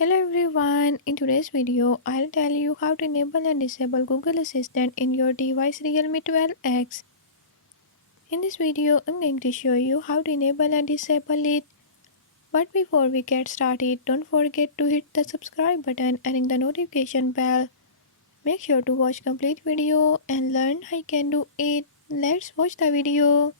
Hello everyone, in today's video I'll tell you how to enable and disable Google Assistant in your device Realme 12X. In this video I'm going to show you how to enable and disable it. But before we get started, don't forget to hit the subscribe button and ring the notification bell. Make sure to watch complete video and learn how you can do it. Let's watch the video.